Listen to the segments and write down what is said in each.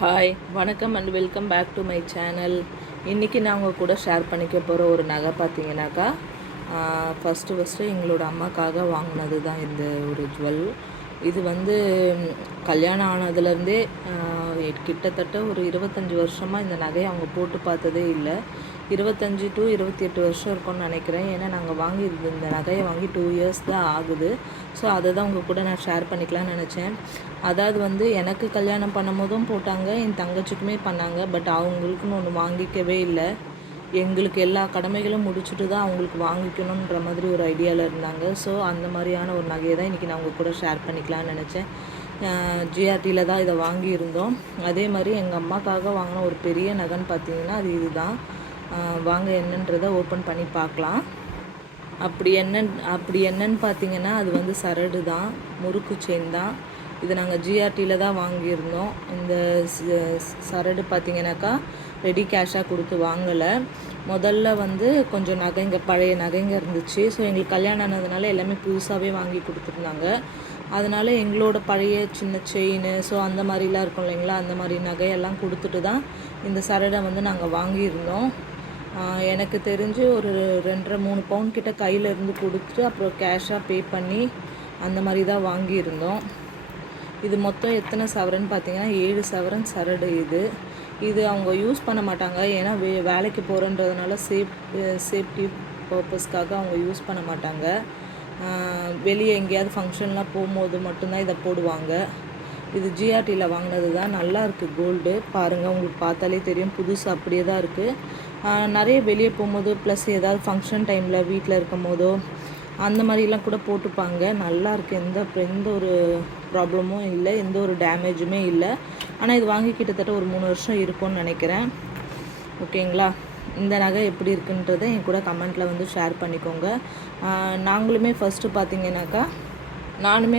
Hi வணக்கம் and welcome back to my channel. இன்றைக்கி நான் உங்கள் கூட ஷேர் பண்ணிக்க போகிற ஒரு நகை பார்த்தீங்கன்னாக்கா ஃபஸ்ட்டு எங்களோட அம்மாக்காக வாங்கினது தான் இந்த ஒரு ஜுவல். இது வந்து கல்யாணம் ஆனதுலேருந்தே கிட்டத்தட்ட ஒரு 25 வருஷமாக இந்த நகையை அவங்க போட்டு பார்த்ததே இல்லை. 25 to 28 வருஷம் இருக்கும்னு நினைக்கிறேன். ஏன்னா நாங்கள் வாங்கியிருந்த இந்த நகையை வாங்கி 2 இயர்ஸ் தான் ஆகுது. ஸோ அதை தான் உங்கள் கூட நான் ஷேர் பண்ணிக்கலாம்னு நினச்சேன். அதாவது வந்து எனக்கு கல்யாணம் பண்ணும் போதும் போட்டாங்க, என் தங்கச்சிக்குமே பண்ணாங்க. பட் அவங்களுக்குன்னு ஒன்று வாங்கிக்கவே இல்லை. எங்களுக்கு எல்லா கடமைகளும் முடிச்சுட்டு தான் அவங்களுக்கு வாங்கிக்கணுன்ற மாதிரி ஒரு ஐடியாவில் இருந்தாங்க. ஸோ அந்த மாதிரியான ஒரு நகையை தான் இன்றைக்கி நான் உங்கள் கூட ஷேர் பண்ணிக்கலாம்னு நினச்சேன். ஜிஆர்டியில் தான் இதை வாங்கியிருந்தோம். அதே மாதிரி எங்கள் அம்மாக்காக வாங்கின ஒரு பெரிய நகைன்னு பார்த்தீங்கன்னா அது இதுதான். வாங்க என்னன்றதை ஓப்பன் பண்ணி பார்க்கலாம். அப்படி என்னன்னு பார்த்தீங்கன்னா அது வந்து சரடு தான், முறுக்கு செயின் தான். இது நாங்கள் ஜிஆர்டியில் தான் வாங்கியிருந்தோம். இந்த சரடு பார்த்தீங்கன்னாக்கா ரெடி கேஷாக கொடுத்து வாங்கலை. முதல்ல வந்து கொஞ்சம் நகைங்க, பழைய நகைங்க இருந்துச்சு. ஸோ எங்களுக்கு கல்யாணம் ஆனதுனால எல்லாமே புதுசாகவே வாங்கி கொடுத்துருந்தாங்க. அதனால் எங்களோட பழைய சின்ன செயின், ஸோ அந்த மாதிரிலாம் இருக்கும் இல்லைங்களா, அந்த மாதிரி நகையெல்லாம் கொடுத்துட்டு தான் இந்த சரடை வந்து நாங்கள் வாங்கியிருந்தோம். எனக்கு தெரிஞ்சு ஒரு 2.5-3 பவுன் கிட்ட கையில் இருந்து கொடுத்துட்டு அப்புறம் கேஷாக பே பண்ணி அந்த மாதிரி தான் வாங்கியிருந்தோம். இது மொத்தம் எத்தனை சவரன்னு பார்த்தீங்கன்னா 7 சவரன் சரடு இது அவங்க யூஸ் பண்ண மாட்டாங்க. ஏன்னா வேலைக்கு போகிறன்றதுனால சேஃப்டி பர்பஸ்க்காக அவங்க யூஸ் பண்ண மாட்டாங்க. வெளியே எங்கேயாவது ஃபங்க்ஷன்லாம் போகும்போது மட்டும்தான் இதை போடுவாங்க. இது ஜிஆர்டியில் வாங்கினது தான். நல்லா இருக்குது கோல்டு. பாருங்கள், உங்களுக்கு பார்த்தாலே தெரியும், புதுசு அப்படியே தான் இருக்குது. நிறைய வெளியே போகும்போது ப்ளஸ் ஏதாவது ஃபங்க்ஷன் டைமில் வீட்டில் இருக்கும் போதோ அந்த மாதிரிலாம் கூட போட்டுப்பாங்க. நல்லா இருக்குது. எந்த ஒரு ப்ராப்ளமும் இல்லை, எந்த ஒரு டேமேஜுமே இல்லை. ஆனால் இது வாங்கி கிட்டத்தட்ட ஒரு 3 வருஷம் இருக்கும்னு நினைக்கிறேன். ஓகேங்களா? இந்த நகை எப்படி இருக்குன்றதை என் கூட கமெண்ட்டில் வந்து ஷேர் பண்ணிக்கோங்க. நானுமே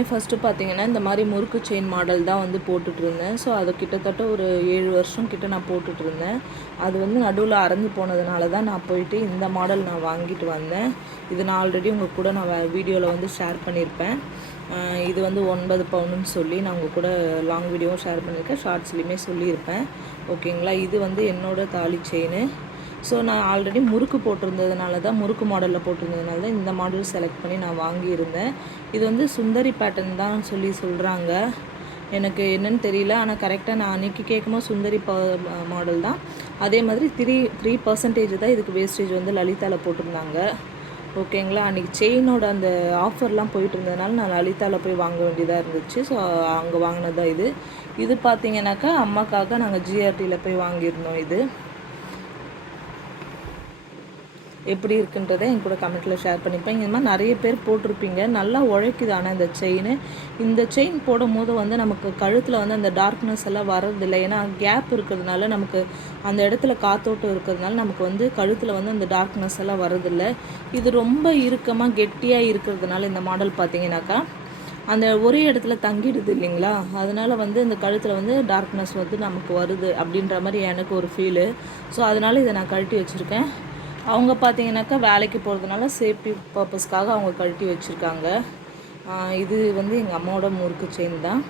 ஃபஸ்ட்டு பார்த்தீங்கன்னா இந்த மாதிரி முறுக்கு செயின் மாடல் தான் வந்து போட்டுட்ருந்தேன். ஸோ அது கிட்டத்தட்ட ஒரு 7 வருஷம் கிட்ட நான் போட்டுட்ருந்தேன். அது வந்து நடுவில் அறந்து போனதுனால தான் நான் போயிட்டு இந்த மாடல் நான் வாங்கிட்டு வந்தேன். இது நான் ஆல்ரெடி உங்கள் கூட நான் வீடியோவில் வந்து ஷேர் பண்ணியிருப்பேன். இது வந்து 9 பவுனுன்னு சொல்லி நான் உங்கள் கூட லாங் வீடியோவும் ஷேர் பண்ணியிருக்கேன், ஷார்ட்ஸ்லேயுமே சொல்லியிருப்பேன். ஓகேங்களா? இது வந்து என்னோடய தாலி செயின். ஸோ நான் ஆல்ரெடி முறுக்கு முறுக்கு மாடலில் போட்டிருந்ததுனால தான் இந்த மாடல் செலக்ட் பண்ணி நான் வாங்கியிருந்தேன். இது வந்து சுந்தரி பேட்டர்ன் தான் சொல்கிறாங்க. எனக்கு என்னன்னு தெரியல. ஆனால் கரெக்டாக நான் அன்றைக்கி கேட்கும்போது சுந்தரி மாடல் தான். அதே மாதிரி 3% தான் இதுக்கு வேஸ்டேஜ் வந்து லலிதாவில் போட்டிருந்தாங்க. ஓகேங்களா? அன்றைக்கி செயினோட அந்த ஆஃபர்லாம் போயிட்டு இருந்ததுனால நான் லலிதாவில் போய் வாங்க வேண்டியதாக இருந்துச்சு. ஸோ அங்கே வாங்கினது தான் இது பார்த்தீங்கன்னாக்கா அம்மாக்காக நாங்கள் ஜிஆர்டியில் போய் வாங்கியிருந்தோம். இது எப்படி இருக்குன்றதை என் கூட கமெண்ட்டில் ஷேர் பண்ணிப்பேன். இந்த மாதிரி நிறைய பேர் போட்டிருப்பீங்க. நல்லா உழைக்குது. ஆனால் இந்த செயின் போடும் போது வந்து நமக்கு கழுத்தில் வந்து அந்த டார்க்னஸ் எல்லாம் வர்றதில்லை. ஏன்னா கேப் இருக்கிறதுனால, நமக்கு அந்த இடத்துல காத்தோட்டம் இருக்கிறதுனால நமக்கு வந்து கழுத்தில் வந்து அந்த டார்க்னஸ் எல்லாம் வர்றதில்லை. இது ரொம்ப இறுக்கமாக கெட்டியாக இருக்கிறதுனால இந்த மாடல் பார்த்தீங்கன்னாக்கா அந்த ஒரே இடத்துல தங்கிடுது இல்லைங்களா, அதனால் வந்து இந்த கழுத்தில் வந்து டார்க்னஸ் வந்து நமக்கு வருது அப்படின்ற மாதிரி எனக்கு ஒரு ஃபீலு. ஸோ அதனால் இதை நான் கழட்டி வச்சுருக்கேன். அவங்க பார்த்தீங்கன்னாக்கா வேலைக்கு போகிறதுனால சேஃப்டி பர்பஸ்க்காக அவங்க கழட்டி வச்சுருக்காங்க. இது வந்து எங்கள் அம்மாவோட முறுக்கு செயின் தான்.